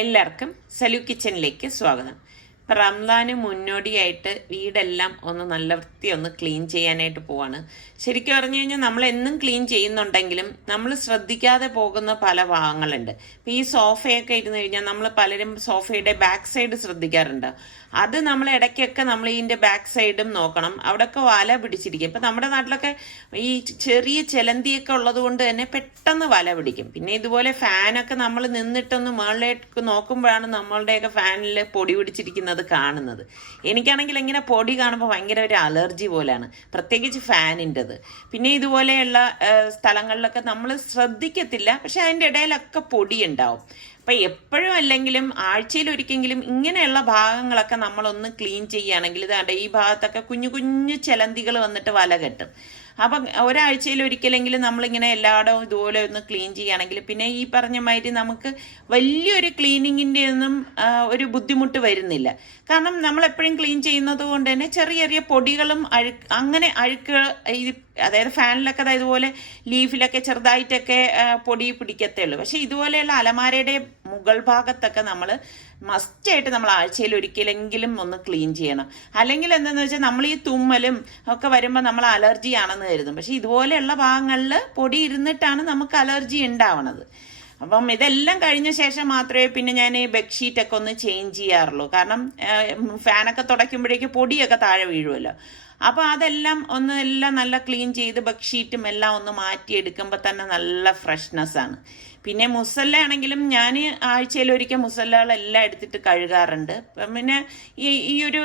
എല്ലാവർക്കും സലു കിച്ചണിലേക്ക് സ്വാഗതം. ഇപ്പം റംസാന് മുന്നോടിയായിട്ട് വീടെല്ലാം ഒന്ന് നല്ല വൃത്തി ഒന്ന് ക്ലീൻ ചെയ്യാനായിട്ട് പോവാണ്. ശരിക്കും പറഞ്ഞു കഴിഞ്ഞാൽ നമ്മൾ എന്നും ക്ലീൻ ചെയ്യുന്നുണ്ടെങ്കിലും നമ്മൾ ശ്രദ്ധിക്കാതെ പോകുന്ന പല ഭാഗങ്ങളുണ്ട്. ഇപ്പം ഈ സോഫയൊക്കെ ഇരുന്ന് കഴിഞ്ഞാൽ നമ്മൾ പലരും സോഫയുടെ ബാക്ക് സൈഡ് ശ്രദ്ധിക്കാറുണ്ട്. അത് നമ്മൾ ഇടയ്ക്കൊക്കെ നമ്മൾ ഇതിൻ്റെ ബാക്ക് സൈഡും നോക്കണം. അവിടെയൊക്കെ വല പിടിച്ചിരിക്കും. ഇപ്പം നമ്മുടെ നാട്ടിലൊക്കെ ഈ ചെറിയ ചിലന്തിയൊക്കെ ഉള്ളത് കൊണ്ട് തന്നെ പെട്ടെന്ന് വല പിടിക്കും. പിന്നെ ഇതുപോലെ ഫാനൊക്കെ നമ്മൾ നിന്നിട്ടൊന്ന് മുകളിലേക്ക് നോക്കുമ്പോഴാണ് നമ്മളുടെയൊക്കെ ഫാനിൽ പൊടി പിടിച്ചിരിക്കുന്നത് കാണുന്നത്. എനിക്കാണെങ്കിൽ ഇങ്ങനെ പൊടി കാണുമ്പോൾ ഭയങ്കര ഒരു അലർജി പോലെയാണ്, പ്രത്യേകിച്ച് ഫാനിൻ്റെത്. പിന്നെ ഇതുപോലെയുള്ള സ്ഥലങ്ങളിലൊക്കെ നമ്മൾ ശ്രദ്ധിക്കത്തില്ല, പക്ഷെ അതിൻ്റെ ഇടയിലൊക്കെ പൊടി ഉണ്ടാവും. അപ്പം എപ്പോഴും അല്ലെങ്കിലും ആഴ്ചയിൽ ഒരിക്കലെങ്കിലും ഇങ്ങനെയുള്ള ഭാഗങ്ങളൊക്കെ നമ്മളൊന്ന് ക്ലീൻ ചെയ്യുകയാണെങ്കിൽ ഇതാണ്ട് ഈ ഭാഗത്തൊക്കെ കുഞ്ഞു കുഞ്ഞു ചിലന്തികൾ വന്നിട്ട് വല കെട്ടും. അപ്പം ഒരാഴ്ചയിൽ ഒരിക്കലെങ്കിലും നമ്മളിങ്ങനെ എല്ലായിടവും ഇതുപോലെ ഒന്ന് ക്ലീൻ ചെയ്യുകയാണെങ്കിൽ പിന്നെ ഈ പറഞ്ഞ മാതിരി നമുക്ക് വലിയൊരു ക്ലീനിങ്ങിൻ്റെ ഒന്നും ഒരു ബുദ്ധിമുട്ട് വരുന്നില്ല. കാരണം നമ്മൾ എപ്പോഴും ക്ലീൻ ചെയ്യുന്നത് കൊണ്ട് തന്നെ ചെറിയ ചെറിയ പൊടികളും അങ്ങനെ അഴുക്കുകൾ ഈ അതായത് ഫാനിലൊക്കെ അതായത് ഇതുപോലെ ലീഫിലൊക്കെ ചെറുതായിട്ടൊക്കെ പൊടി പിടിക്കത്തേ ഉള്ളൂ. പക്ഷെ ഇതുപോലെയുള്ള അലമാരയുടെ മുകൾ ഭാഗത്തൊക്കെ നമ്മൾ മസ്റ്റായിട്ട് നമ്മൾ ആഴ്ചയിൽ ഒരിക്കലെങ്കിലും ഒന്ന് ക്ലീൻ ചെയ്യണം. അല്ലെങ്കിൽ എന്താണെന്ന് വെച്ചാൽ നമ്മൾ ഈ തുമ്മലും ഒക്കെ വരുമ്പോൾ നമ്മൾ അലർജി ആണെന്ന് കരുതും. പക്ഷെ ഇതുപോലെയുള്ള ഭാഗങ്ങളിൽ പൊടി ഇരുന്നിട്ടാണ് നമുക്ക് അലർജി ഉണ്ടാവണത്. അപ്പം ഇതെല്ലാം കഴിഞ്ഞ ശേഷം മാത്രമേ പിന്നെ ഞാൻ ബെഡ്ഷീറ്റൊക്കെ ഒന്ന് ചേഞ്ച് ചെയ്യാറുള്ളൂ. കാരണം ഫാനൊക്കെ തുടയ്ക്കുമ്പോഴേക്ക് പൊടിയൊക്കെ താഴെ വീഴുമല്ലോ. അപ്പോൾ അതെല്ലാം ഒന്ന് എല്ലാം നല്ല ക്ലീൻ ചെയ്ത് ബെഡ്ഷീറ്റും എല്ലാം ഒന്ന് മാറ്റിയെടുക്കുമ്പോൾ തന്നെ നല്ല ഫ്രഷ്നെസ് ആണ്. പിന്നെ മുസല്ല ആണെങ്കിലും ഞാൻ ആഴ്ചയിൽ ഒരിക്കൽ മുസല്ലകളെല്ലാം എടുത്തിട്ട് കഴുകാറുണ്ട്. പിന്നെ ഈ ഒരു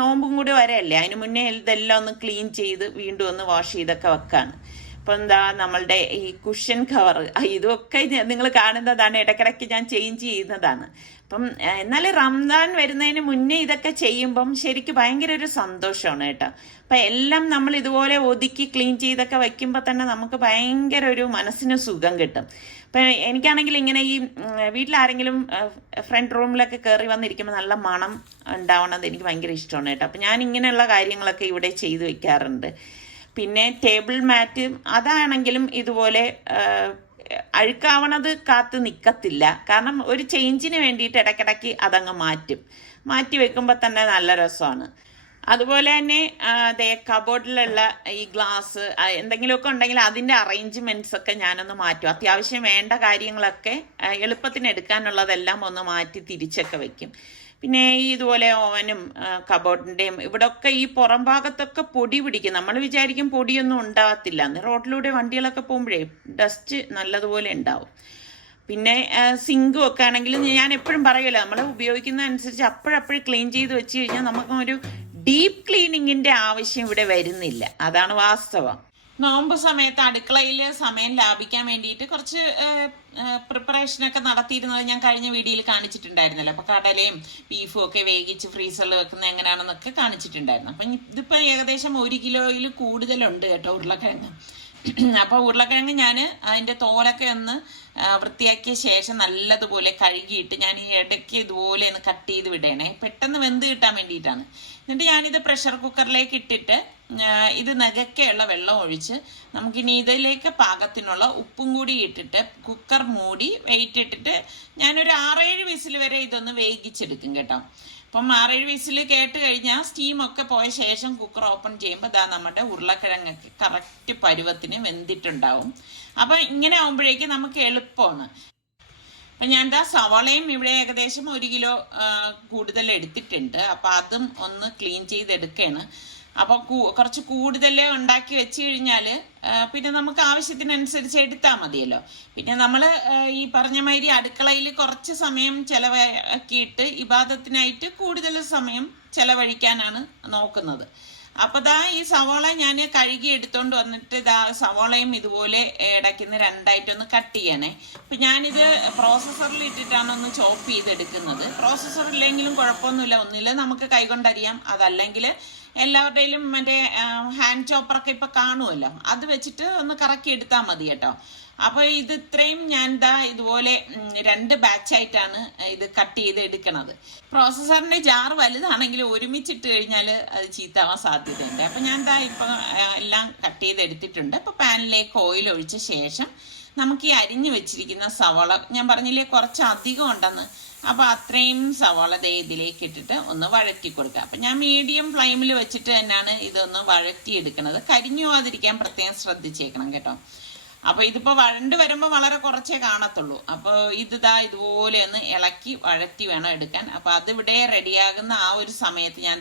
നോമ്പും കൂടി വരെയല്ലേ, അതിന് മുന്നേ ഇതെല്ലാം ഒന്ന് ക്ലീൻ ചെയ്ത് വീണ്ടും ഒന്ന് വാഷ് ചെയ്തൊക്കെ വെക്കാണ്. അപ്പം എന്താ നമ്മളുടെ ഈ കുഷൻ കവർ ഇതൊക്കെ നിങ്ങൾ കാണുന്നതാണ്, ഇടയ്ക്കിടയ്ക്ക് ഞാൻ ചേഞ്ച് ചെയ്യുന്നതാണ്. അപ്പം എന്നാൽ റംസാൻ വരുന്നതിന് മുന്നേ ഇതൊക്കെ ചെയ്യുമ്പം ശരിക്കും ഭയങ്കര ഒരു സന്തോഷമാണ് കേട്ടോ. അപ്പം എല്ലാം നമ്മൾ ഇതുപോലെ ഒതുക്കി ക്ലീൻ ചെയ്തൊക്കെ വയ്ക്കുമ്പോൾ തന്നെ നമുക്ക് ഭയങ്കര ഒരു മനസ്സിന് സുഖം കിട്ടും. അപ്പം എനിക്കാണെങ്കിൽ ഇങ്ങനെ ഈ വീട്ടിലാരെങ്കിലും ഫ്രണ്ട് റൂമിലൊക്കെ കയറി വന്നിരിക്കുമ്പോൾ നല്ല മണം ഉണ്ടാവണത് എനിക്ക് ഭയങ്കര ഇഷ്ടമാണ് കേട്ടോ. അപ്പം ഞാൻ ഇങ്ങനെയുള്ള കാര്യങ്ങളൊക്കെ ഇവിടെ ചെയ്തു വെക്കാറുണ്ട്. പിന്നെ ടേബിൾ മാറ്റ് അതാണെങ്കിലും ഇതുപോലെ അഴുക്കാവണത് കാത്ത് നിൽക്കത്തില്ല. കാരണം ഒരു ചേഞ്ചിന് വേണ്ടിയിട്ട് ഇടയ്ക്കിടയ്ക്ക് അതങ്ങ് മാറ്റി വെക്കുമ്പോൾ തന്നെ നല്ല രസമാണ്. അതുപോലെ തന്നെ അതേ കബോർഡിലുള്ള ഈ ഗ്ലാസ് എന്തെങ്കിലുമൊക്കെ ഉണ്ടെങ്കിൽ അതിൻ്റെ അറേഞ്ച്മെൻറ്റ്സ് ഒക്കെ ഞാനൊന്ന് മാറ്റും. അത്യാവശ്യം വേണ്ട കാര്യങ്ങളൊക്കെ എളുപ്പത്തിന് എടുക്കാനുള്ളതെല്ലാം ഒന്ന് മാറ്റി തിരിച്ചൊക്കെ വെക്കും. പിന്നെ ഈ ഇതുപോലെ ഓവനും കബോർഡിൻ്റെയും ഇവിടെയൊക്കെ ഈ പുറം ഭാഗത്തൊക്കെ പൊടി പിടിക്കും. നമ്മൾ വിചാരിക്കും പൊടിയൊന്നും ഉണ്ടാകത്തില്ല, അന്ന് റോഡിലൂടെ വണ്ടികളൊക്കെ പോകുമ്പോഴേ ഡസ്റ്റ് നല്ലതുപോലെ ഉണ്ടാവും. പിന്നെ സിങ്കും ഒക്കെ ആണെങ്കിലും ഞാൻ എപ്പോഴും പറയുമല്ലോ, നമ്മൾ ഉപയോഗിക്കുന്ന അനുസരിച്ച് അപ്പോഴപ്പോഴും ക്ലീൻ ചെയ്ത് വെച്ച് കഴിഞ്ഞാൽ നമുക്ക് ഒരു ഡീപ്പ് ക്ലീനിങ്ങിൻ്റെ ആവശ്യം ഇവിടെ വരുന്നില്ല. അതാണ് വാസ്തവം. നോമ്പ് സമയത്ത് അടുക്കളയിൽ സമയം ലാഭിക്കാൻ വേണ്ടിയിട്ട് കുറച്ച് പ്രിപ്പറേഷനൊക്കെ നടത്തിയിരുന്നത് ഞാൻ കഴിഞ്ഞ വീഡിയോയിൽ കാണിച്ചിട്ടുണ്ടായിരുന്നല്ലോ. അപ്പോൾ കടലയും ബീഫും ഒക്കെ വേവിച്ച് ഫ്രീസറിൽ വെക്കുന്നത് എങ്ങനെയാണെന്നൊക്കെ കാണിച്ചിട്ടുണ്ടായിരുന്നു. അപ്പം ഇതിപ്പോൾ ഏകദേശം 1 കിലോയിൽ കൂടുതലുണ്ട് കേട്ടോ ഉരുളക്കിഴങ്ങ്. അപ്പോൾ ഉരുളക്കിഴങ്ങ് ഞാൻ അതിൻ്റെ തോലൊക്കെ ഒന്ന് വൃത്തിയാക്കിയ ശേഷം നല്ലതുപോലെ കഴുകിയിട്ട് ഞാൻ ഈ ഇടയ്ക്ക് ഇതുപോലെ ഒന്ന് കട്ട് ചെയ്ത് വിടണേ, പെട്ടെന്ന് വെന്ത് കിട്ടാൻ വേണ്ടിയിട്ടാണ്. എന്നിട്ട് ഞാനിത് പ്രഷർ കുക്കറിലേക്ക് ഇട്ടിട്ട് ഇത് നകക്കെയുള്ള വെള്ളം ഒഴിച്ച് നമുക്കിനി ഇതിലേക്ക് പാകത്തിനുള്ള ഉപ്പും കൂടി ഇട്ടിട്ട് കുക്കർ മൂടി വെയിറ്റ് ഇട്ടിട്ട് ഞാനൊരു 6-7 വിസിൽ വരെ ഇതൊന്ന് വേവിച്ചെടുക്കും കേട്ടോ. അപ്പം 6-7 വിസിൽ കേട്ട് കഴിഞ്ഞാൽ സ്റ്റീമൊക്കെ പോയ ശേഷം കുക്കർ ഓപ്പൺ ചെയ്യുമ്പോൾ ഇതാ നമ്മുടെ ഉരുളക്കിഴങ്ങൊക്കെ കറക്റ്റ് പരുവത്തിന് വെന്തിട്ടുണ്ടാവും. അപ്പം ഇങ്ങനെ ആകുമ്പോഴേക്ക് നമുക്ക് എളുപ്പമാണ്. അപ്പം ഞാൻ എന്താ സവാളയും ഇവിടെ ഏകദേശം 1 കിലോ കൂടുതൽ എടുത്തിട്ടുണ്ട്. അപ്പം അതും ഒന്ന് ക്ലീൻ ചെയ്തെടുക്കുകയാണ്. അപ്പോൾ കുറച്ച് കൂടുതൽ ഉണ്ടാക്കി വെച്ച് കഴിഞ്ഞാൽ പിന്നെ നമുക്ക് ആവശ്യത്തിനനുസരിച്ച് എടുത്താൽ മതിയല്ലോ. പിന്നെ നമ്മൾ ഈ പറഞ്ഞ മാതിരി അടുക്കളയിൽ കുറച്ച് സമയം ചിലവാക്കിയിട്ട് ഇബാദത്തിനായിട്ട് കൂടുതൽ സമയം ചിലവഴിക്കാനാണ് നോക്കുന്നത്. അപ്പോൾ ദാ ഈ സവാള ഞാൻ കഴുകി എടുത്തോണ്ട് വന്നിട്ട് ഇതാ സവാളയും ഇതുപോലെ ഇടയ്ക്കുന്ന 2ആയിട്ടൊന്ന് കട്ട് ചെയ്യണേ. അപ്പം ഞാനിത് പ്രോസസ്സറിൽ ഇട്ടിട്ടാണ് ഒന്ന് ചോപ്പ് ചെയ്തെടുക്കുന്നത്. പ്രോസസ്സറില്ലെങ്കിലും കുഴപ്പമൊന്നുമില്ല, ഒന്നുമില്ല നമുക്ക് കൈകൊണ്ടരിയാം, അതല്ലെങ്കിൽ എല്ലാവരുടെയും മറ്റേ ഹാൻഡ് ചോപ്പറൊക്കെ ഇപ്പം കാണുമല്ലോ, അത് വെച്ചിട്ട് ഒന്ന് കറക്കി എടുത്താൽ മതി കേട്ടോ. അപ്പോൾ ഇത് ഇത്രയും ഞാൻ ദാ ഇതുപോലെ 2 ബാച്ചായിട്ടാണ് ഇത് കട്ട് ചെയ്ത് എടുക്കണത്. പ്രോസസ്സറിൻ്റെ ജാർ വലുതാണെങ്കിൽ ഒരുമിച്ചിട്ട് കഴിഞ്ഞാൽ അത് ചീത്താവാൻ സാധ്യതയുണ്ട്. അപ്പം ഞാൻ ദാ ഇപ്പം എല്ലാം കട്ട് ചെയ്ത് എടുത്തിട്ടുണ്ട്. അപ്പോൾ പാനിലേക്ക് ഓയിൽ ഒഴിച്ച ശേഷം നമുക്ക് ഈ അരിഞ്ഞു വെച്ചിരിക്കുന്ന സവാള, ഞാൻ പറഞ്ഞില്ലേ കുറച്ച് അധികം ഉണ്ടെന്ന്, അപ്പോൾ അത്രയും സവാള ദേ ഇതിലേക്ക് ഇട്ടിട്ട് ഒന്ന് വഴറ്റി കൊടുക്കുക. അപ്പം ഞാൻ മീഡിയം ഫ്ലെയിമിൽ വെച്ചിട്ട് തന്നെയാണ് ഇതൊന്ന് വഴറ്റി എടുക്കുന്നത്. കരിഞ്ഞു പോകാതിരിക്കാൻ പ്രത്യേകം ശ്രദ്ധിച്ചേക്കണം കേട്ടോ. അപ്പോൾ ഇതിപ്പോൾ വഴണ്ട് വരുമ്പോൾ വളരെ കുറച്ചേ കാണത്തുള്ളൂ. അപ്പോൾ ഇതുപോലെ ഒന്ന് ഇളക്കി വഴറ്റി വേണം എടുക്കാൻ. അപ്പോൾ അതിവിടെ റെഡിയാകുന്ന ആ ഒരു സമയത്ത് ഞാൻ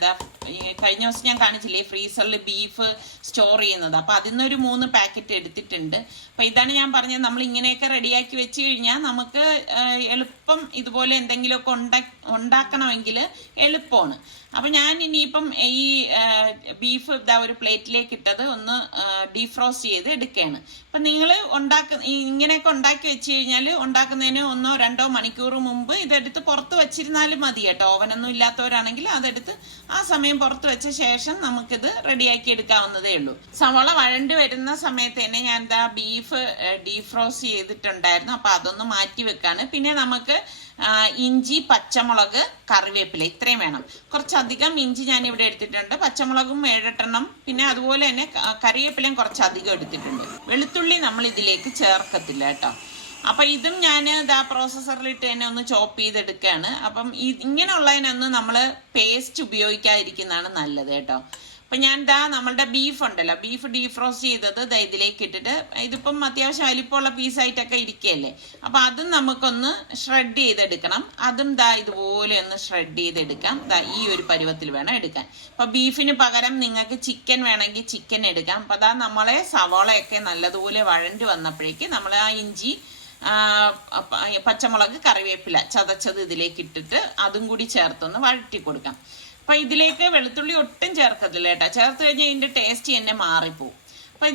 കഴിഞ്ഞ ദിവസം ഞാൻ കാണിച്ചില്ലേ ഫ്രീസറിൽ ബീഫ് സ്റ്റോർ ചെയ്യുന്നത്. അപ്പോൾ അതിൽ നിന്നൊരു 3 പാക്കറ്റ് എടുത്തിട്ടുണ്ട്. അപ്പോൾ ഇതാണ് ഞാൻ പറഞ്ഞത്, നമ്മൾ ഇങ്ങനെയൊക്കെ റെഡിയാക്കി വെച്ച് കഴിഞ്ഞാൽ നമുക്ക് എളുപ്പം ഇതുപോലെ എന്തെങ്കിലുമൊക്കെ ഉണ്ടാക്കണമെങ്കിൽ എളുപ്പമാണ്. അപ്പം ഞാൻ ഇനിയിപ്പം ഈ ബീഫ് ഒരു പ്ലേറ്റിലേക്ക് ഇട്ടത് ഒന്ന് ഡീഫ്രോസ്റ്റ് ചെയ്ത് എടുക്കുകയാണ്. അപ്പം നിങ്ങൾ ഇങ്ങനെയൊക്കെ ഉണ്ടാക്കി വെച്ച് കഴിഞ്ഞാൽ ഉണ്ടാക്കുന്നതിന് 1-2 മണിക്കൂർ മുമ്പ് ഇതെടുത്ത് പുറത്ത് വെച്ചിരുന്നാലും മതി കേട്ടോ. ഓവനൊന്നും ഇല്ലാത്തവരാണെങ്കിൽ അതെടുത്ത് ആ സമയം പുറത്ത് വെച്ച ശേഷം നമുക്കിത് റെഡിയാക്കി എടുക്കാവുന്നതേ ഉള്ളൂ. സവാള വഴണ്ട് വരുന്ന സമയത്ത് തന്നെ ഞാൻ ബീഫ് ഡീഫ്രോസ്റ്റ് ചെയ്തിട്ടുണ്ടായിരുന്നു. അപ്പം അതൊന്ന് മാറ്റി വെക്കാണ്. പിന്നെ നമുക്ക് ഇഞ്ചി, പച്ചമുളക്, കറിവേപ്പില ഇത്രയും വേണം. കുറച്ചധികം ഇഞ്ചി ഞാൻ ഇവിടെ എടുത്തിട്ടുണ്ട്. പച്ചമുളകും 7-8 പിന്നെ അതുപോലെ തന്നെ കറിവേപ്പിലയും കുറച്ചധികം എടുത്തിട്ടുണ്ട്. വെളുത്തുള്ളി നമ്മൾ ഇതിലേക്ക് ചേർക്കത്തില്ല കേട്ടോ. അപ്പം ഇതും ഞാൻ പ്രോസസ്സറിലിട്ട് തന്നെ ഒന്ന് ചോപ്പ് ചെയ്തെടുക്കുകയാണ്. അപ്പം ഇങ്ങനെയുള്ളതിനൊന്നും നമ്മൾ പേസ്റ്റ് ഉപയോഗിക്കാതിരിക്കുന്നതാണ് നല്ലത് കേട്ടോ. അപ്പം ഞാൻ നമ്മളുടെ ബീഫ് ഉണ്ടല്ലോ, ബീഫ് ഡീഫ്രോസ്റ്റ് ചെയ്തത് ഇതിലേക്ക് ഇട്ടിട്ട്, ഇതിപ്പം അത്യാവശ്യം വലിപ്പമുള്ള പീസായിട്ടൊക്കെ ഇരിക്കുകയല്ലേ. അപ്പം അതും നമുക്കൊന്ന് ഷ്രെഡ് ചെയ്തെടുക്കണം. അതും ഇതുപോലെ ഒന്ന് ഷ്രെഡ് ചെയ്തെടുക്കാം. ഈ ഒരു പരുവത്തിൽ വേണം എടുക്കാൻ. അപ്പം ബീഫിന് പകരം നിങ്ങൾക്ക് ചിക്കൻ വേണമെങ്കിൽ ചിക്കൻ എടുക്കാം. അപ്പം നമ്മളെ സവാളയൊക്കെ നല്ലതുപോലെ വഴണ്ട് വന്നപ്പോഴേക്ക് നമ്മൾ ആ ഇഞ്ചി, പച്ചമുളക്, കറിവേപ്പില ചതച്ചത് ഇതിലേക്ക് ഇട്ടിട്ട് അതും കൂടി ചേർത്തൊന്ന് വഴറ്റി കൊടുക്കാം. അപ്പം ഇതിലേക്ക് വെളുത്തുള്ളി ഒട്ടും ചേർക്കത്തില്ല കേട്ടോ. ചേർത്ത് കഴിഞ്ഞാൽ ഇതിൻ്റെ ടേസ്റ്റ് തന്നെ മാറിപ്പോവും. അപ്പം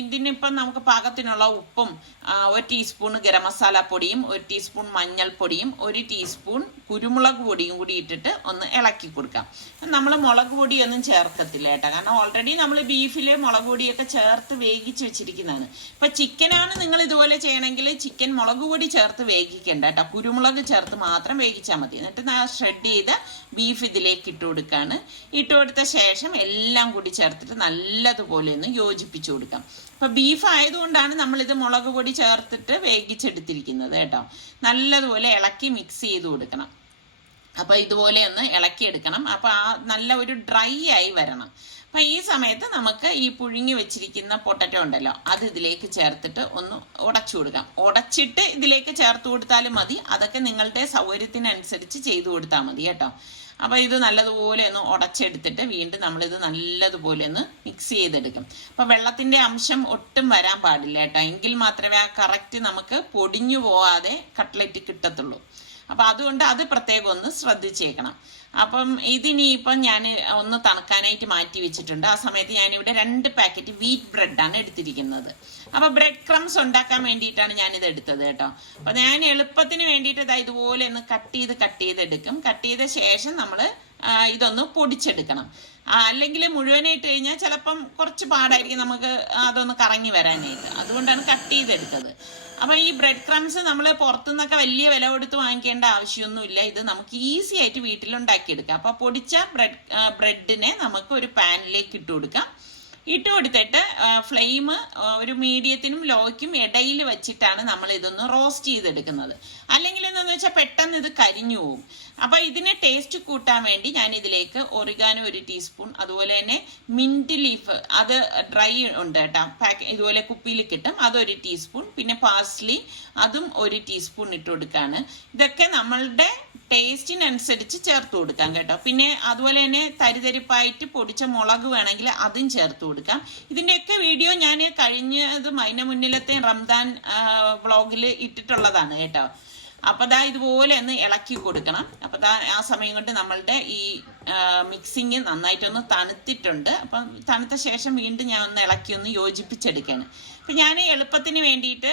ഇതിനിപ്പം നമുക്ക് പാകത്തിനുള്ള ഉപ്പും 1 ടീസ്പൂൺ ഗരം മസാല പൊടിയും 1 ടീസ്പൂൺ മഞ്ഞൾപ്പൊടിയും 1 ടീസ്പൂൺ കുരുമുളക് പൊടിയും കൂടി ഇട്ടിട്ട് ഒന്ന് ഇളക്കി കൊടുക്കാം. നമ്മൾ മുളക് പൊടിയൊന്നും ചേർക്കത്തില്ല കേട്ടോ, കാരണം ഓൾറെഡി നമ്മൾ ബീഫിൽ മുളക് പൊടിയൊക്കെ ചേർത്ത് വേവിച്ച് വെച്ചിരിക്കുന്നതാണ്. ഇപ്പം ചിക്കനാണ് നിങ്ങൾ ഇതുപോലെ ചെയ്യണമെങ്കിൽ ചിക്കൻ മുളക് പൊടി ചേർത്ത് വേവിക്കേണ്ട കേട്ടോ, കുരുമുളക് ചേർത്ത് മാത്രം വേവിച്ചാൽ മതി. എന്നിട്ട് ഷ്രെഡ് ചെയ്ത ബീഫ് ഇതിലേക്ക് ഇട്ട് കൊടുക്കുകയാണ്. ഇട്ട് കൊടുത്ത ശേഷം എല്ലാം കൂടി ചേർത്തിട്ട് നല്ലതുപോലെ ഒന്ന് യോജിപ്പിച്ചു കൊടുക്കാം. അപ്പൊ ബീഫ് ആയതുകൊണ്ടാണ് നമ്മളിത് മുളക് പൊടി ചേർത്തിട്ട് വേവിച്ചെടുത്തിരിക്കുന്നത് കേട്ടോ. നല്ലതുപോലെ ഇളക്കി മിക്സ് ചെയ്ത് കൊടുക്കണം. അപ്പൊ ഇതുപോലെ ഒന്ന് ഇളക്കിയെടുക്കണം. അപ്പൊ നല്ല ഒരു ഡ്രൈ ആയി വരണം. അപ്പൊ ഈ സമയത്ത് നമുക്ക് ഈ പുഴുങ്ങി വെച്ചിരിക്കുന്ന പൊട്ടറ്റോ ഉണ്ടല്ലോ, അത് ഇതിലേക്ക് ചേർത്തിട്ട് ഒന്ന് ഉടച്ചു കൊടുക്കാം. ഉടച്ചിട്ട് ഇതിലേക്ക് ചേർത്ത് കൊടുത്താലും മതി. അതൊക്കെ നിങ്ങളുടെ സൗകര്യത്തിനനുസരിച്ച് ചെയ്തു കൊടുത്താൽ മതി കേട്ടോ. അപ്പൊ ഇത് നല്ലതുപോലെ ഒന്ന് ഉടച്ചെടുത്തിട്ട് വീണ്ടും നമ്മളിത് നല്ലതുപോലെ ഒന്ന് മിക്സ് ചെയ്തെടുക്കും. അപ്പൊ വെള്ളത്തിന്റെ അംശം ഒട്ടും വരാൻ പാടില്ല കേട്ടോ, എങ്കിൽ മാത്രമേ ആ കറക്റ്റ് നമുക്ക് പൊടിഞ്ഞു പോവാതെ കട്ട്ലറ്റ് കിട്ടത്തുള്ളൂ. അപ്പൊ അതുകൊണ്ട് അത് പ്രത്യേകം ഒന്ന് ശ്രദ്ധിച്ചേക്കണം. അപ്പം ഇതിനിപ്പം ഞാൻ ഒന്ന് തണുക്കാനായിട്ട് മാറ്റി വെച്ചിട്ടുണ്ട്. ആ സമയത്ത് ഞാനിവിടെ 2 പാക്കറ്റ് വീറ്റ് ബ്രെഡാണ് എടുത്തിരിക്കുന്നത്. അപ്പൊ ബ്രെഡ് ക്രംസ് ഉണ്ടാക്കാൻ വേണ്ടിയിട്ടാണ് ഞാനിത് എടുത്തത് കേട്ടോ. അപ്പൊ ഞാൻ എളുപ്പത്തിന് വേണ്ടിയിട്ട് ഇതുപോലെ ഒന്ന് കട്ട് ചെയ്ത് എടുക്കും. കട്ട് ചെയ്ത ശേഷം നമ്മൾ ഇതൊന്ന് പൊടിച്ചെടുക്കണം. അല്ലെങ്കിൽ മുഴുവനായിട്ട് കഴിഞ്ഞാൽ ചിലപ്പം കുറച്ച് പാടായിരിക്കും നമുക്ക് അതൊന്ന് കറങ്ങി വരാനായിട്ട്. അതുകൊണ്ടാണ് കട്ട് ചെയ്തെടുത്തത്. അപ്പൊ ഈ ബ്രെഡ് ക്രംസ് നമ്മൾ പുറത്തുനിന്നൊക്കെ വലിയ വില കൊടുത്ത് വാങ്ങിക്കേണ്ട ആവശ്യമൊന്നുമില്ല. ഇത് നമുക്ക് ഈസി ആയിട്ട് വീട്ടിലുണ്ടാക്കിയെടുക്കാം. അപ്പൊ പൊടിച്ച ബ്രെഡിനെ നമുക്ക് ഒരു പാനിലേക്ക് ഇട്ട് കൊടുക്കാം. ഇട്ട് കൊടുത്തിട്ട് ഫ്ലെയിം ഒരു മീഡിയത്തിനും ലോയ്ക്കും ഇടയിൽ വെച്ചിട്ടാണ് നമ്മൾ ഇതൊന്ന് റോസ്റ്റ് ചെയ്തെടുക്കുന്നത്. അല്ലെങ്കിൽ എന്താണെന്ന് വെച്ചാൽ പെട്ടെന്ന് ഇത് കരിഞ്ഞു പോകും. അപ്പൊ ഇതിന് ടേസ്റ്റ് കൂട്ടാൻ വേണ്ടി ഞാൻ ഇതിലേക്ക് ഒറിഗാനോ 1 ടീസ്പൂൺ, അതുപോലെ തന്നെ മിന്റ് ലീഫ് അത് ഡ്രൈ ഉണ്ട് കേട്ടോ, ഇതുപോലെ കുപ്പിയിൽ കിട്ടും, അത് 1 ടീസ്പൂൺ, പിന്നെ പാഴ്സ്ലി അതും 1 ടീസ്പൂൺ ഇട്ട് കൊടുക്കാണ്. ഇതൊക്കെ നമ്മളുടെ ടേസ്റ്റിനനുസരിച്ച് ചേർത്ത് കൊടുക്കാം കേട്ടോ. പിന്നെ അതുപോലെ തന്നെ തരിതരിപ്പായിട്ട് പൊടിച്ച മുളക് വേണമെങ്കിൽ അതും ചേർത്ത് കൊടുക്കാം. ഇതിൻ്റെയൊക്കെ വീഡിയോ ഞാൻ കഴിഞ്ഞതും അതിന് മുന്നിലത്തെ റംദാൻ വ്ളോഗിൽ ഇട്ടിട്ടുള്ളതാണ് കേട്ടോ. അപ്പൊ ഇതുപോലെ ഒന്ന് ഇളക്കി കൊടുക്കണം. അപ്പൊ ആ സമയം കൊണ്ട് നമ്മളുടെ ഈ മിക്സിങ് നന്നായിട്ടൊന്ന് തണുത്തിട്ടുണ്ട്. അപ്പം തണുത്ത ശേഷം വീണ്ടും ഞാൻ ഒന്ന് ഇളക്കി ഒന്ന് യോജിപ്പിച്ചെടുക്കുകയാണ്. അപ്പൊ ഞാൻ എളുപ്പത്തിന് വേണ്ടിയിട്ട്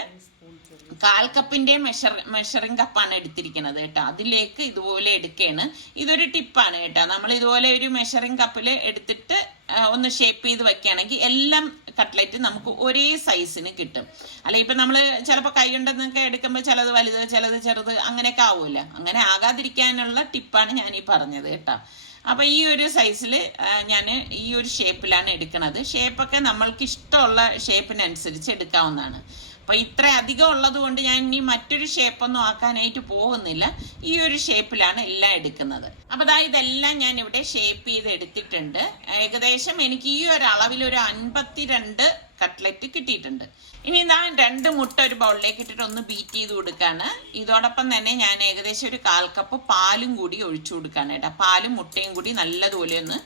1/4 കപ്പിന്റെ മെഷറിംഗ് കപ്പാണ് എടുത്തിരിക്കുന്നത് കേട്ടോ. അതിലേക്ക് ഇതുപോലെ എടുക്കുകയാണ്. ഇതൊരു ടിപ്പാണ് കേട്ടോ. നമ്മൾ ഇതുപോലെ ഒരു മെഷറിംഗ് കപ്പിൽ എടുത്തിട്ട് ഒന്ന് ഷേപ്പ് ചെയ്ത് വെക്കുകയാണെങ്കിൽ എല്ലാം കട്ട്ലറ്റ് നമുക്ക് ഒരേ സൈസിന് കിട്ടും. അല്ല ഇപ്പൊ നമ്മൾ ചിലപ്പോൾ കൈ കൊണ്ടെന്നൊക്കെ എടുക്കുമ്പോൾ ചിലത് വലുത് ചിലത് ചെറുത് അങ്ങനെയൊക്കെ ആവൂല. അങ്ങനെ ആകാതിരിക്കാനുള്ള ടിപ്പാണ് ഞാൻ ഈ പറഞ്ഞത് കേട്ടോ. അപ്പൊ ഈ ഒരു സൈസിൽ ഞാൻ ഈ ഒരു ഷേപ്പിലാണ് എടുക്കുന്നത്. ഷേപ്പൊക്കെ നമ്മൾക്ക് ഇഷ്ടമുള്ള ഷേപ്പിനനുസരിച്ച് എടുക്കാവുന്നതാണ്. അപ്പോൾ ഇത്ര അധികം ഉള്ളത് കൊണ്ട് ഞാൻ ഇനി മറ്റൊരു ഷേപ്പൊന്നും ആക്കാനായിട്ട് പോകുന്നില്ല. ഈ ഒരു ഷേപ്പിലാണ് എല്ലാം എടുക്കുന്നത്. അപ്പോൾ ഇതെല്ലാം ഞാൻ ഇവിടെ ഷേപ്പ് ചെയ്ത് എടുത്തിട്ടുണ്ട്. ഏകദേശം എനിക്ക് ഈ ഒരു അളവിൽ ഒരു 52 കട്ട്ലറ്റ് കിട്ടിയിട്ടുണ്ട്. ഇനി ഞാൻ 2 മുട്ട ഒരു ബൗളിലേക്ക് ഇട്ടിട്ട് ഒന്ന് ബീറ്റ് ചെയ്ത് കൊടുക്കാണ്. ഇതോടൊപ്പം തന്നെ ഞാൻ ഏകദേശം ഒരു 1/4 കപ്പ് പാലും കൂടി ഒഴിച്ചു കൊടുക്കാണ് കേട്ടോ. പാലും മുട്ടയും കൂടി നല്ലതുപോലെ ഒന്ന്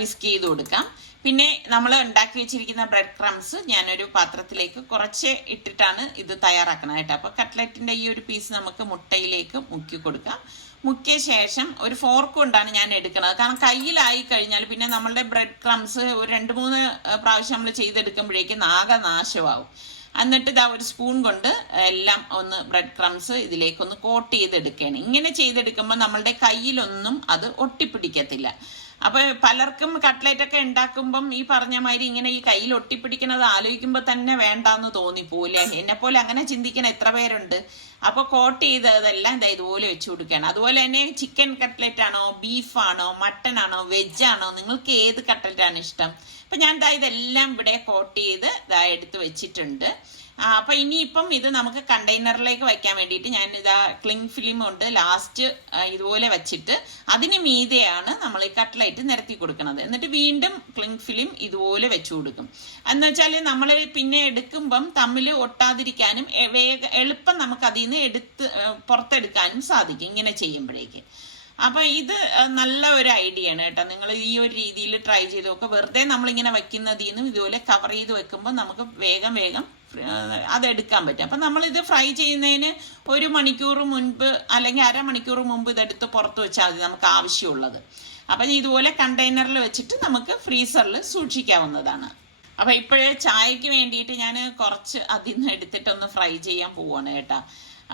വിസ്ക് ചെയ്ത് കൊടുക്കാം. പിന്നെ നമ്മൾ ഉണ്ടാക്കി വെച്ചിരിക്കുന്ന ബ്രെഡ് ക്രംസ് ഞാനൊരു പാത്രത്തിലേക്ക് കുറച്ച് ഇട്ടിട്ടാണ് ഇത് തയ്യാറാക്കുന്നത് കേട്ടോ. അപ്പോൾ കട്ട്ലറ്റിൻ്റെ ഈ ഒരു പീസ് നമുക്ക് മുട്ടയിലേക്ക് മുക്കി കൊടുക്കാം. മുക്കിയ ശേഷം ഒരു ഫോർക്ക് കൊണ്ടാണ് ഞാൻ എടുക്കുന്നത്. കാരണം കയ്യിലായി കഴിഞ്ഞാൽ പിന്നെ നമ്മളുടെ ബ്രെഡ് ക്രംസ് ഒരു 2-3 പ്രാവശ്യം നമ്മൾ ചെയ്തെടുക്കുമ്പോഴേക്കും ആകെ നാശമാവും. എന്നിട്ട് ഒരു സ്പൂൺ കൊണ്ട് എല്ലാം ഒന്ന് ബ്രെഡ് ക്രംസ് ഇതിലേക്കൊന്ന് കോട്ട് ചെയ്തെടുക്കുകയാണ്. ഇങ്ങനെ ചെയ്തെടുക്കുമ്പോൾ നമ്മളുടെ കയ്യിലൊന്നും അത് ഒട്ടിപ്പിടിക്കത്തില്ല. അപ്പൊ പലർക്കും കട്ട്ലറ്റ് ഒക്കെ ഉണ്ടാക്കുമ്പം ഈ പറഞ്ഞ മാതിരി ഇങ്ങനെ ഈ കയ്യിൽ ഒട്ടിപ്പിടിക്കുന്നത് ആലോചിക്കുമ്പോൾ തന്നെ വേണ്ടാന്ന് തോന്നിപ്പോലെ. എന്നെ പോലെ അങ്ങനെ ചിന്തിക്കുന്ന എത്ര പേരുണ്ട്. അപ്പൊ കോട്ട് ചെയ്തതെല്ലാം ഇതുപോലെ വെച്ച് കൊടുക്കുകയാണ്. അതുപോലെ തന്നെ ചിക്കൻ കട്ട്ലറ്റ് ആണോ, ബീഫാണോ, മട്ടൺ ആണോ, വെജ് ആണോ, നിങ്ങൾക്ക് ഏത് കട്ട്ലറ്റാണ് ഇഷ്ടം? അപ്പൊ ഞാൻ ഇതെല്ലാം ഇവിടെ കോട്ട് ചെയ്ത് എടുത്ത് വെച്ചിട്ടുണ്ട്. അപ്പൊ ഇനിയിപ്പം ഇത് നമുക്ക് കണ്ടെയ്നറിലേക്ക് വയ്ക്കാൻ വേണ്ടിയിട്ട് ഞാൻ ക്ലിങ് ഫിലിം കൊണ്ട് ലാസ്റ്റ് ഇതുപോലെ വെച്ചിട്ട് അതിന് മീതെയാണ് നമ്മൾ ഈ കട്ട്ലറ്റ് നിരത്തി കൊടുക്കുന്നത്. എന്നിട്ട് വീണ്ടും ക്ലിങ് ഫിലിം ഇതുപോലെ വെച്ചു കൊടുക്കും. എന്ന് വെച്ചാൽ നമ്മൾ പിന്നെ എടുക്കുമ്പം തമ്മിൽ ഒട്ടാതിരിക്കാനും എളുപ്പം നമുക്ക് അതിൽ നിന്ന് പുറത്തെടുക്കാനും സാധിക്കും ഇങ്ങനെ ചെയ്യുമ്പോഴേക്ക്. അപ്പൊ ഇത് നല്ല ഒരു ഐഡിയ ആണ് കേട്ടോ. നിങ്ങൾ ഈ ഒരു രീതിയിൽ ട്രൈ ചെയ്ത് നോക്കുക. വെറുതെ നമ്മളിങ്ങനെ വെക്കുന്നതിൽ നിന്നും ഇതുപോലെ കവർ ചെയ്ത് വെക്കുമ്പോൾ നമുക്ക് വേഗം അതെടുക്കാൻ പറ്റും. അപ്പം നമ്മളിത് ഫ്രൈ ചെയ്യുന്നതിന് 1 മണിക്കൂർ മുൻപ് അല്ലെങ്കിൽ അരമണിക്കൂർ മുമ്പ് ഇതെടുത്ത് പുറത്ത് വെച്ചാൽ മതി നമുക്ക് ആവശ്യമുള്ളത്. അപ്പം ഇതുപോലെ കണ്ടെയ്നറിൽ വെച്ചിട്ട് നമുക്ക് ഫ്രീസറിൽ സൂക്ഷിക്കാവുന്നതാണ്. അപ്പം ഇപ്പോഴേ ചായക്ക് വേണ്ടിയിട്ട് ഞാൻ കുറച്ച് അതിൽ നിന്ന് എടുത്തിട്ടൊന്ന് ഫ്രൈ ചെയ്യാൻ പോവാണ് കേട്ടോ.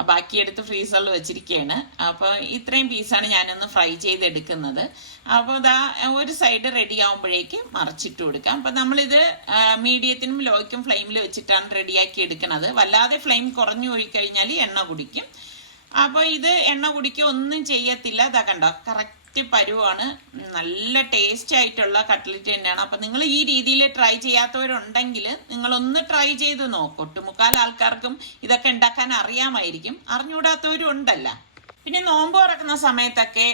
ബാക്കി എടുത്ത് ഫ്രീസറിൽ വെച്ചിരിക്കുകയാണ്. അപ്പോൾ ഇത്രയും പീസാണ് ഞാനൊന്ന് ഫ്രൈ ചെയ്തെടുക്കുന്നത്. അപ്പോൾ ഒരു സൈഡ് റെഡി ആകുമ്പോഴേക്ക് മറിച്ചിട്ട് കൊടുക്കാം. അപ്പോൾ നമ്മളിത് മീഡിയത്തിനും ലോയ്ക്കും ഫ്ലെയിമിൽ വെച്ചിട്ടാണ് റെഡിയാക്കി എടുക്കുന്നത്. വല്ലാതെ ഫ്ലെയിം കുറഞ്ഞു പോയി കഴിഞ്ഞാൽ എണ്ണ കുടിക്കും. അപ്പോൾ ഇത് എണ്ണ കുടിക്കുക ഒന്നും ചെയ്യത്തില്ല. കണ്ടോ കറക്റ്റ് പരുവാണ്. നല്ല ടേസ്റ്റ് ആയിട്ടുള്ള കട്ട്ലറ്റ് തന്നെയാണ്. അപ്പം നിങ്ങൾ ഈ രീതിയിൽ ട്രൈ ചെയ്യാത്തവരുണ്ടെങ്കിൽ നിങ്ങളൊന്ന് ട്രൈ ചെയ്ത് നോക്കും. ഒട്ടുമുക്കാൽ ആൾക്കാർക്കും ഇതൊക്കെ ഉണ്ടാക്കാൻ അറിയാമായിരിക്കും. അറിഞ്ഞുകൂടാത്തവരും ഉണ്ടല്ല. പിന്നെ നോമ്പ് തുറക്കുന്ന സമയത്തൊക്കെ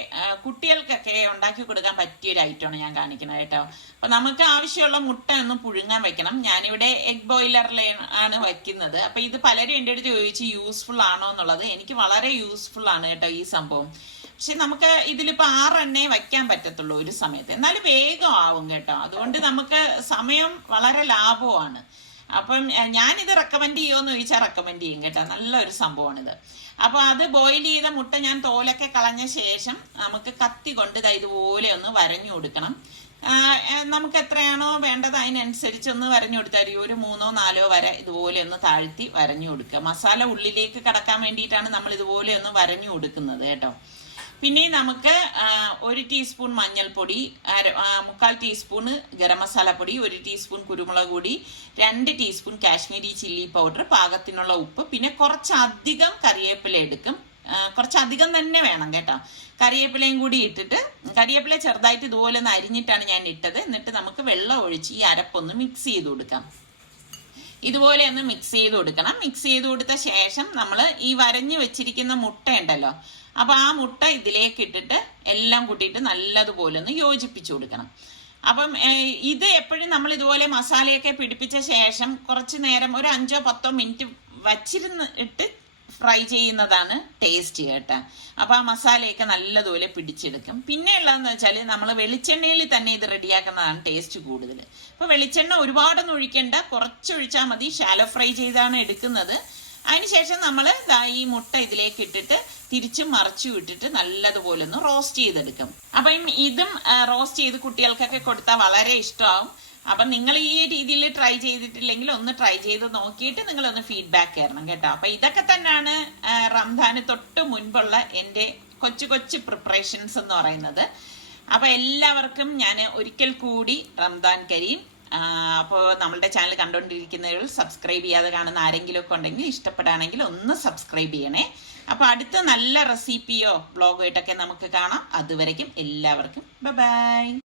കുട്ടികൾക്കൊക്കെ ഉണ്ടാക്കി കൊടുക്കാൻ പറ്റിയൊരു ഐറ്റമാണ് ഞാൻ കാണിക്കുന്നത് കേട്ടോ. അപ്പൊ നമുക്ക് ആവശ്യമുള്ള മുട്ട ഒന്ന് പുഴുങ്ങാൻ വെക്കണം. ഞാനിവിടെ എഗ് ബോയിലറിലാണ് വയ്ക്കുന്നത്. അപ്പൊ ഇത് പലരും എൻ്റെ അടുത്ത് ചോദിച്ച് യൂസ്ഫുൾ ആണോ എന്നുള്ളത്. എനിക്ക് വളരെ യൂസ്ഫുൾ ആണ് കേട്ടോ ഈ സംഭവം. പക്ഷെ നമുക്ക് ഇതിലിപ്പോൾ 6 എണ്ണേ വയ്ക്കാൻ പറ്റത്തുള്ളൂ ഒരു സമയത്ത്. എന്നാലും വേഗം ആവും കേട്ടോ. അതുകൊണ്ട് നമുക്ക് സമയം വളരെ ലാഭമാണ്. അപ്പം ഞാനിത് റെക്കമെൻഡ് ചെയ്യുമോയെന്ന് ചോദിച്ചാൽ റെക്കമെൻഡ് ചെയ്യും കേട്ടോ. നല്ലൊരു സംഭവമാണിത്. അപ്പോൾ അത് ബോയിൽ ചെയ്ത മുട്ട ഞാൻ തോലൊക്കെ കളഞ്ഞ ശേഷം നമുക്ക് കത്തി കൊണ്ട് ഇതുപോലെ ഒന്ന് വരഞ്ഞു കൊടുക്കണം. നമുക്ക് എത്രയാണോ വേണ്ടത് അതിനനുസരിച്ച് ഒന്ന് വരഞ്ഞു കൊടുത്താൽ ഒരു 3-4 വര ഇതുപോലെ ഒന്ന് താഴ്ത്തി വരഞ്ഞു കൊടുക്കുക. മസാല ഉള്ളിലേക്ക് കടക്കാൻ വേണ്ടിയിട്ടാണ് നമ്മൾ ഇതുപോലെ ഒന്ന് വരഞ്ഞു കൊടുക്കുന്നത് കേട്ടോ. പിന്നെ നമുക്ക് 1 ടീസ്പൂൺ മഞ്ഞൾപ്പൊടി, 3/4 ടീസ്പൂണ് ഗരം മസാലപ്പൊടി, 1 ടീസ്പൂൺ കുരുമുളക് പൊടി, 2 ടീസ്പൂൺ കാശ്മീരി ചില്ലി പൗഡർ, പാകത്തിനുള്ള ഉപ്പ്, പിന്നെ കുറച്ചധികം കറിവേപ്പില എടുക്കും. കുറച്ചധികം തന്നെ വേണം കേട്ടോ. കറിവേപ്പിലയും കൂടി ഇട്ടിട്ട്, കറിവേപ്പില ചെറുതായിട്ട് ഇതുപോലെ ഒന്ന് അരിഞ്ഞിട്ടാണ് ഞാൻ ഇട്ടത്. എന്നിട്ട് നമുക്ക് വെള്ളം ഒഴിച്ച് ഈ അരപ്പൊന്ന് മിക്സ് ചെയ്ത് കൊടുക്കാം. ഇതുപോലെ ഒന്ന് മിക്സ് ചെയ്ത് കൊടുക്കണം. മിക്സ് ചെയ്ത് കൊടുത്ത ശേഷം നമ്മൾ ഈ വരഞ്ഞു വെച്ചിരിക്കുന്ന മുട്ട ഉണ്ടല്ലോ, അപ്പൊ ആ മുട്ട ഇതിലേക്ക് ഇട്ടിട്ട് എല്ലാം കൂട്ടിയിട്ട് നല്ലതുപോലെ ഒന്ന് യോജിപ്പിച്ചു കൊടുക്കണം. അപ്പം ഇത് എപ്പോഴും നമ്മൾ ഇതുപോലെ മസാലയൊക്കെ പിടിപ്പിച്ച ശേഷം കുറച്ച് നേരം ഒരു 5-10 മിനിറ്റ് വച്ചിരുന്നിട്ട് ഫ്രൈ ചെയ്യുന്നതാണ് ടേസ്റ്റ് കേട്ടോ. അപ്പൊ ആ മസാലയൊക്കെ നല്ലതുപോലെ പിടിച്ചെടുക്കും. പിന്നെ ഉള്ളതെന്ന് വെച്ചാൽ നമ്മൾ വെളിച്ചെണ്ണയിൽ തന്നെ ഇത് റെഡിയാക്കുന്നതാണ് ടേസ്റ്റ് കൂടുതൽ. അപ്പൊ വെളിച്ചെണ്ണ ഒരുപാടൊന്നും ഒഴിക്കേണ്ട, കുറച്ചൊഴിച്ചാൽ മതി. ഷാലോ ഫ്രൈ ചെയ്താണ് എടുക്കുന്നത്. അതിനുശേഷം നമ്മൾ ഈ മുട്ട ഇതിലേക്ക് ഇട്ടിട്ട് തിരിച്ചും മറിച്ചും ഇട്ടിട്ട് നല്ലതുപോലെ ഒന്ന് റോസ്റ്റ് ചെയ്തെടുക്കും. അപ്പം ഇതും റോസ്റ്റ് ചെയ്ത് കുട്ടികൾക്കൊക്കെ കൊടുത്താൽ വളരെ ഇഷ്ടമാവും. അപ്പം നിങ്ങൾ ഈ രീതിയിൽ ട്രൈ ചെയ്തിട്ടില്ലെങ്കിൽ ഒന്ന് ട്രൈ ചെയ്ത് നോക്കിയിട്ട് നിങ്ങളൊന്ന് ഫീഡ്ബാക്ക് തരണം കേട്ടോ. അപ്പം ഇതൊക്കെ തന്നെയാണ് റംദാന് തൊട്ട് മുൻപുള്ള എൻ്റെ കൊച്ചു പ്രിപ്പറേഷൻസ് എന്ന് പറയുന്നത്. അപ്പം എല്ലാവർക്കും ഞാൻ ഒരിക്കൽ കൂടി റംദാൻ കരീം. അപ്പോൾ നമ്മളുടെ ചാനൽ കണ്ടുകൊണ്ടിരിക്കുന്നവർ സബ്സ്ക്രൈബ് ചെയ്യാതെ കാണുന്ന ആരെങ്കിലും ഒക്കെ ഉണ്ടെങ്കിൽ ഇഷ്ടപ്പെടുകയാണെങ്കിൽ ഒന്ന് സബ്സ്ക്രൈബ് ചെയ്യണേ. അപ്പോൾ അടുത്ത നല്ല റെസിപ്പിയോ ബ്ലോഗോ ആയിട്ടൊക്കെ നമുക്ക് കാണാം. അതുവരയ്ക്കും എല്ലാവർക്കും ബൈ.